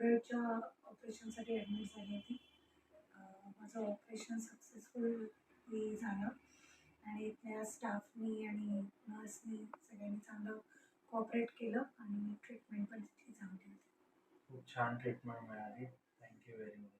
फेब्रुवारीच्या ऑपरेशनसाठी ॲडमिट झाली होती. माझं ऑपरेशन सक्सेसफुली झालं आणि इथल्या स्टाफनी आणि नर्सनी सगळ्यांनी चांगलं कोऑपरेट केलं आणि ट्रीटमेंट पण तिथे चांगली होती. खूप छान ट्रीटमेंट मिळाली. Thank you very much.